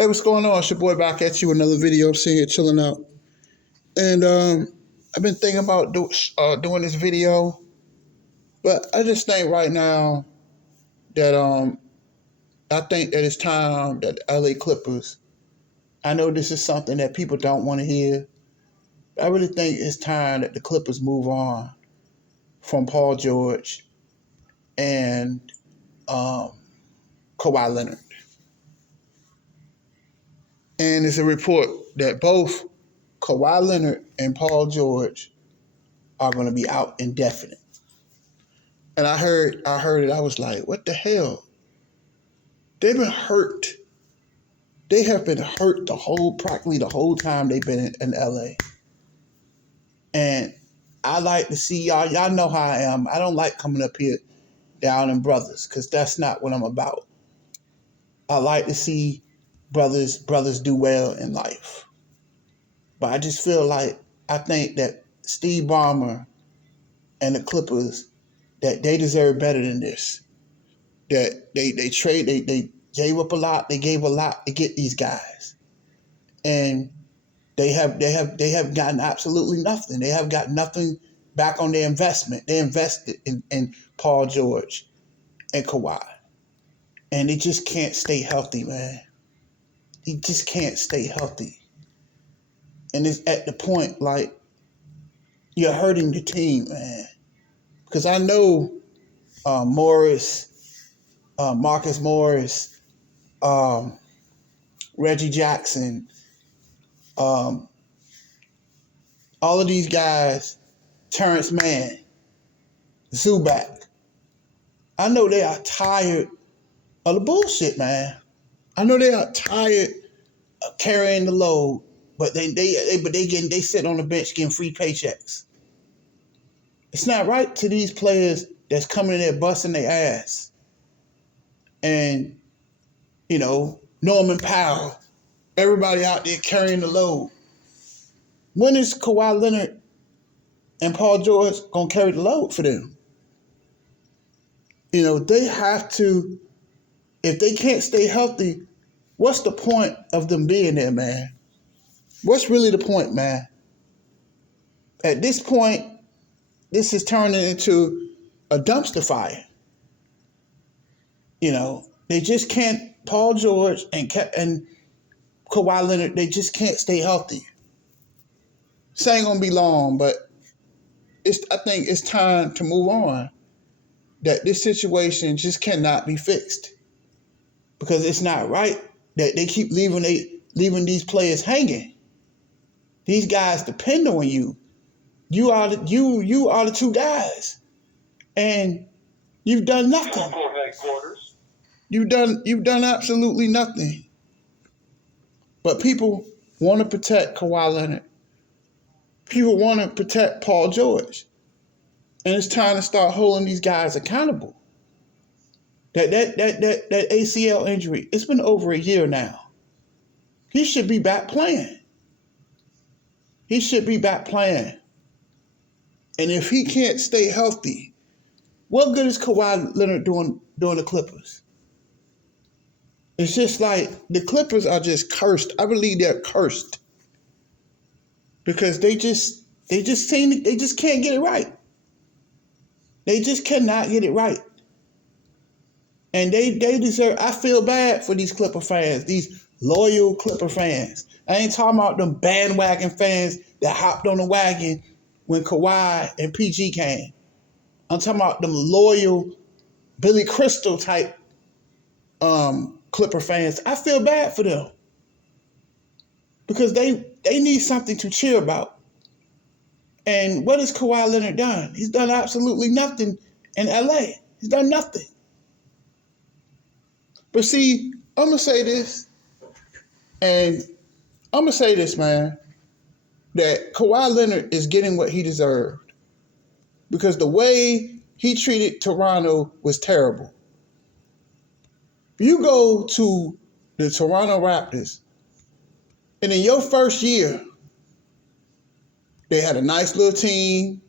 Hey, what's going on? It's your boy back at you. Another video. I'm sitting here chilling out. And I've been thinking about doing this video. But I just think right now that I think that it's time that the LA Clippers, I know this is something that people don't want to hear. But I really think it's time that the Clippers move on from Paul George and Kawhi Leonard. And it's a report that both Kawhi Leonard and Paul George are going to be out indefinite. And I heard it. I was like, what the hell? They've been hurt. They have been hurt practically the whole time they've been in LA. And I like to see y'all. Y'all know how I am. I don't like coming up here down in brothers because that's not what I'm about. I like to see brothers do well in life. But I just feel like I think that Steve Ballmer and the Clippers, that they deserve better than this. That they gave up a lot, they gave a lot to get these guys. And they have gotten absolutely nothing. They have got nothing back on their investment. They invested in Paul George and Kawhi. And they just can't stay healthy, man. They just can't stay healthy. And it's at the point like you're hurting the team, man. Because I know Marcus Morris, Reggie Jackson, all of these guys, Terrence Mann, Zubac. I know they are tired of the bullshit, man. I know they are tired of carrying the load, but they sit on the bench getting free paychecks. It's not right to these players that's coming in there busting their ass. And, Norman Powell, everybody out there carrying the load. When is Kawhi Leonard and Paul George going to carry the load for them? They have to, if they can't stay healthy, what's the point of them being there, man? What's really the point, man? At this point, this is turning into a dumpster fire. They just can't, Paul George and Kawhi Leonard, they just can't stay healthy. This ain't going to be long, but I think it's time to move on. That this situation just cannot be fixed. Because it's not right that they keep leaving these players hanging. These guys depend on you. You are the two guys. And you've done nothing. You've done absolutely nothing. But people want to protect Kawhi Leonard. People want to protect Paul George. And it's time to start holding these guys accountable. That ACL injury, it's been over a year now. He should be back playing. He should be back playing. And if he can't stay healthy, what good is Kawhi Leonard doing the Clippers? It's just like the Clippers are just cursed. I believe they're cursed. Because they just can't get it right. They just cannot get it right. And they deserve, I feel bad for these Clipper fans, these loyal Clipper fans. I ain't talking about them bandwagon fans that hopped on the wagon when Kawhi and PG came. I'm talking about them loyal Billy Crystal type Clipper fans. I feel bad for them. Because they need something to cheer about. And what has Kawhi Leonard done? He's done absolutely nothing in LA. He's done nothing. But see, I'm going to say this, and I'm going to say this, man, that Kawhi Leonard is getting what he deserved because the way he treated Toronto was terrible. You go to the Toronto Raptors, and in your first year, they had a nice little team.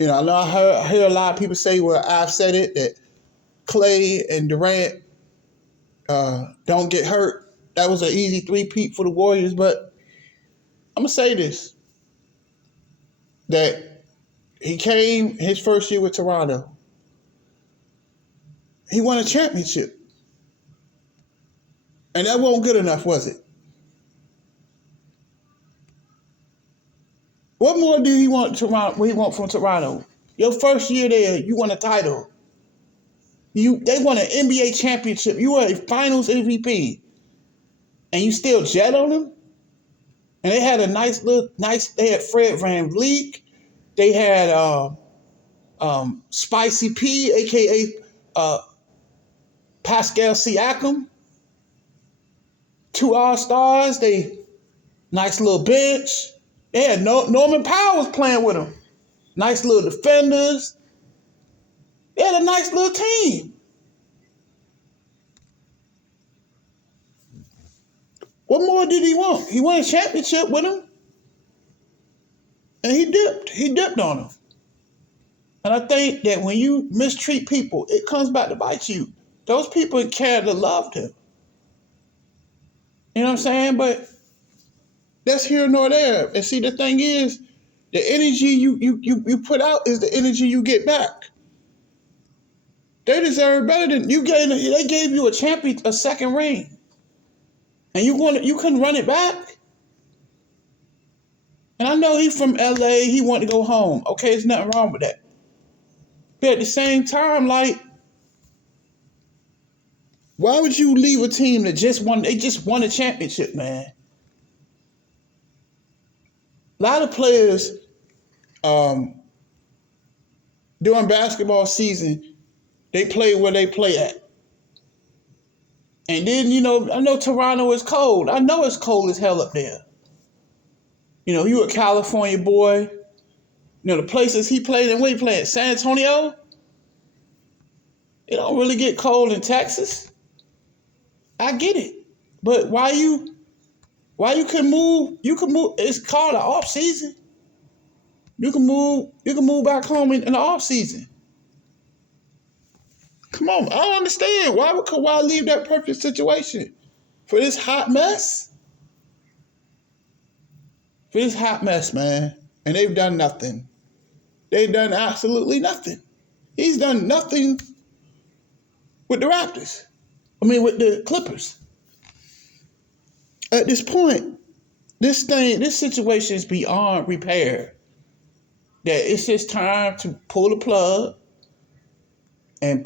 I hear a lot of people say, well, I've said it, that Clay and Durant, don't get hurt. That was an easy three-peat for the Warriors, but I'm going to say this, that he came his first year with Toronto. He won a championship. And that wasn't good enough, was it? What more do he want from Toronto? Your first year there, you won a title. They won an NBA championship. You were a Finals MVP, and you still jet on them. And they had a nice. They had Fred VanVleet. They had Spicy P, aka Pascal Siakam. 2 All-Stars. They nice little bench. They had Norman Powell playing with them. Nice little defenders. They had a nice little team. What more did he want? He won a championship with them. And he dipped. He dipped on them. And I think that when you mistreat people, it comes back to bite you. Those people in Canada loved him. You know what I'm saying? But that's here nor there. And see, the thing is, the energy you put out is the energy you get back. They deserve better than you gave. They gave you a second ring, and you couldn't run it back. And I know he's from LA. He wanted to go home. Okay, there's nothing wrong with that. But at the same time, like, why would you leave a team that just won a championship, man? A lot of players during basketball season, they play where they play at. And then, I know Toronto is cold. I know it's cold as hell up there. You a California boy. The places he played in, where he played, San Antonio? It don't really get cold in Texas. I get it. But why you can move? You can move. It's called an off season. You can move back home in the off season. Come on, I don't understand. Why would Kawhi leave that perfect situation for this hot mess? For this hot mess, man. And they've done nothing. They've done absolutely nothing. He's done nothing with the Raptors. With the Clippers. At this point, this situation is beyond repair. That it's just time to pull the plug and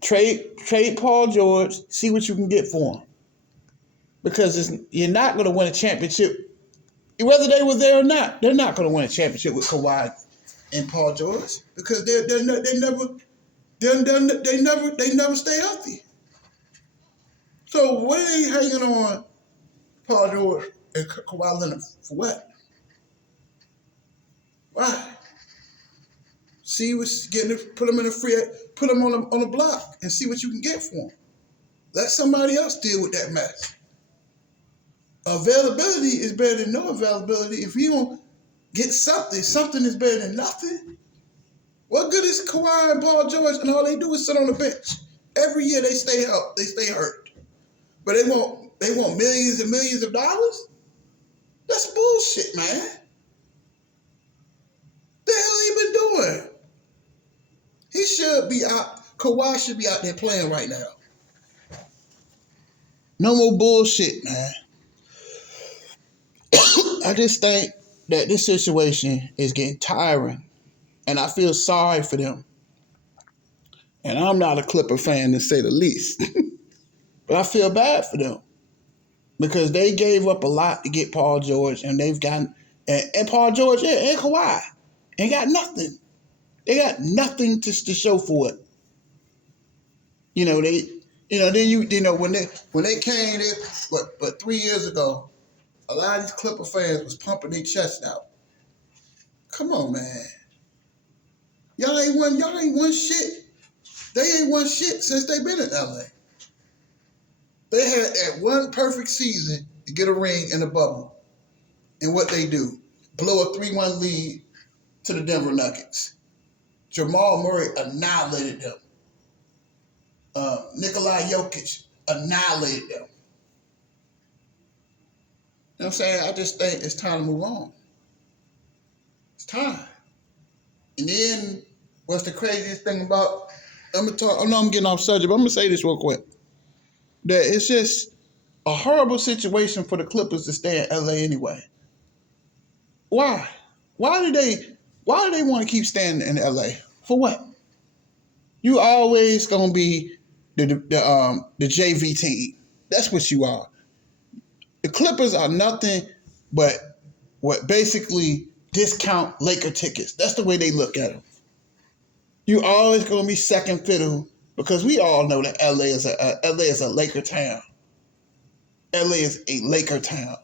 trade Paul George, see what you can get for him. Because you're not going to win a championship. Whether they were there or not, they're not going to win a championship with Kawhi and Paul George because they never stay healthy. So what are they hanging on Paul George and Kawhi Leonard for what? Why? See what's put them on the block and see what you can get for them. Let somebody else deal with that mess. Availability is better than no availability. If you don't get something is better than nothing. What good is Kawhi and Paul George and all they do is sit on the bench? Every year they stay hurt. But they want millions and millions of dollars? That's bullshit, man. The hell he been doing? He should be out. Kawhi should be out there playing right now. No more bullshit, man. I just think that this situation is getting tiring. And I feel sorry for them. And I'm not a Clipper fan, to say the least. But I feel bad for them. Because they gave up a lot to get Paul George. And they've gotten... And Paul George, and Kawhi. Ain't got nothing. They got nothing to show for it. When they came there, but 3 years ago, a lot of these Clipper fans was pumping their chest out. Come on, man. Y'all ain't won shit. They ain't won shit since they been in LA. They had that one perfect season to get a ring in the bubble. And what they do, blow a 3-1 lead to the Denver Nuggets. Jamal Murray annihilated them. Nikolai Jokic annihilated them. You know what I'm saying? I just think it's time to move on. It's time. And then, what's the craziest thing about? I'm gonna talk. I know I'm getting off subject, but I'm gonna say this real quick. That it's just a horrible situation for the Clippers to stay in LA anyway. Why? Why do they? Why do they want to keep staying in LA? For what? You always gonna be the JV team. That's what you are. The Clippers are nothing but what basically discount Laker tickets. That's the way they look at them. You always gonna be second fiddle because we all know that LA is a Laker town. LA is a Laker town.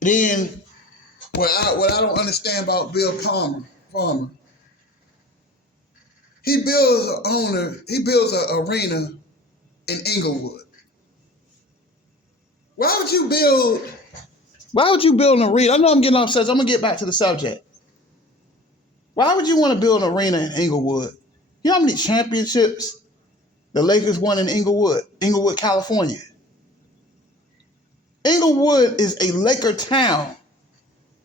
Then what I don't understand about Bill Farmer, he builds an arena in Inglewood. Why would you build an arena? I know I'm getting off subject. I'm gonna get back to the subject. Why would you want to build an arena in Inglewood? You know how many championships the Lakers won in Inglewood, California? Inglewood is a Laker town,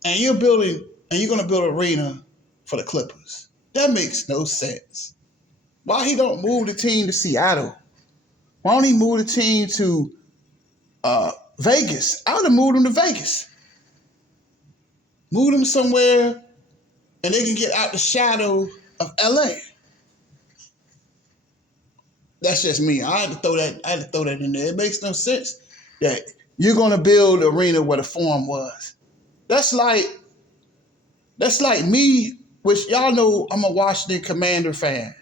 and you're gonna build an arena for the Clippers. That makes no sense. Why he don't move the team to Seattle? Why don't he move the team to Vegas? I would have moved them to Vegas. Move them somewhere and they can get out the shadow of LA. That's just me. I had to throw that in there. It makes no sense that you're gonna build an arena where the Forum was. That's like me, which y'all know I'm a Washington Commander fan,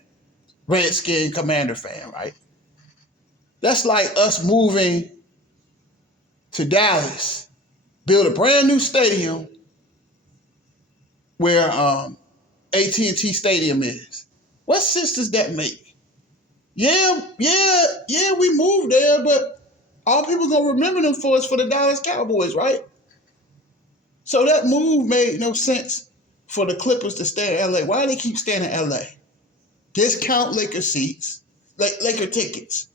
Redskin Commander fan, right? That's like us moving to Dallas, build a brand new stadium where AT&T Stadium is. What sense does that make? Yeah, we moved there, but all people gonna remember them for is for the Dallas Cowboys, right? So that move made no sense for the Clippers to stay in LA. Why do they keep staying in LA? Discount Laker seats, like Laker tickets.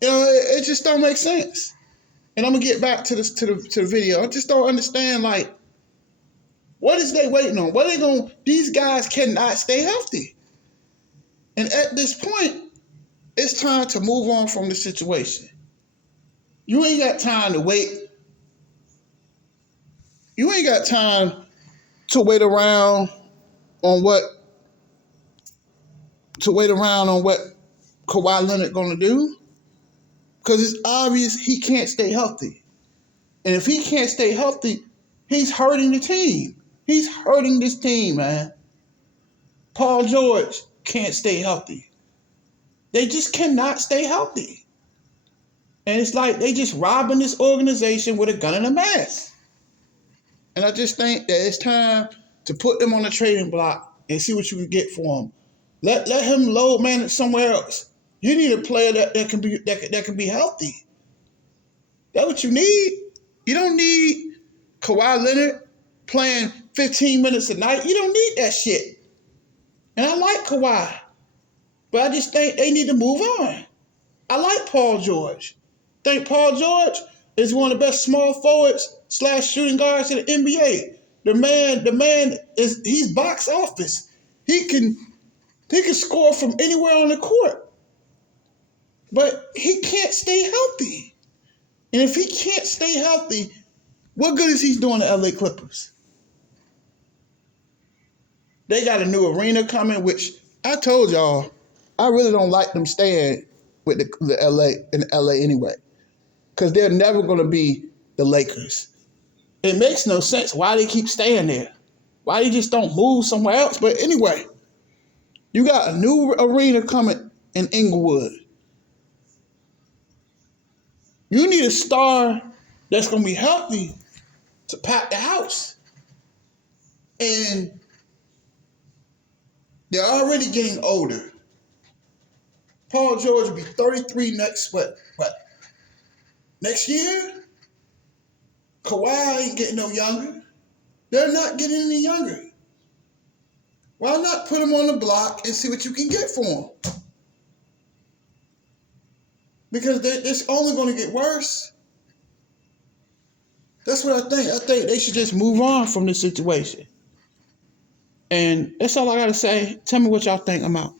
You know, it just don't make sense. And I'm gonna get back to the video. I just don't understand, like, what is they waiting on? What are they going? These guys cannot stay healthy. And at this point, it's time to move on from the situation. You ain't got time to wait. You ain't got time to wait around on what Kawhi Leonard gonna do. Because it's obvious he can't stay healthy. And if he can't stay healthy, he's hurting the team. He's hurting this team, man. Paul George can't stay healthy. They just cannot stay healthy. And it's like they just robbing this organization with a gun and a mask. And I just think that it's time to put them on the trading block and see what you can get for them. Let him load manage somewhere else. You need a player that can be healthy. That's what you need. You don't need Kawhi Leonard playing 15 minutes a night. You don't need that shit. And I like Kawhi. But I just think they need to move on. I like Paul George. I think Paul George is one of the best small forwards / shooting guards in the NBA. The man he's box office. He can score from anywhere on the court. But he can't stay healthy. And if he can't stay healthy, what good is he doing to LA Clippers? They got a new arena coming, which I told y'all, I really don't like them staying with the LA anyway. Because they're never going to be the Lakers. It makes no sense why they keep staying there. Why they just don't move somewhere else. But anyway, you got a new arena coming in Inglewood. You need a star that's going to be healthy to pack the house. And they're already getting older. Paul George will be 33 next year? Kawhi ain't getting no younger. They're not getting any younger. Why not put him on the block and see what you can get for him? Because it's only going to get worse. That's what I think. I think they should just move on from this situation. And that's all I got to say. Tell me what y'all think. I'm out.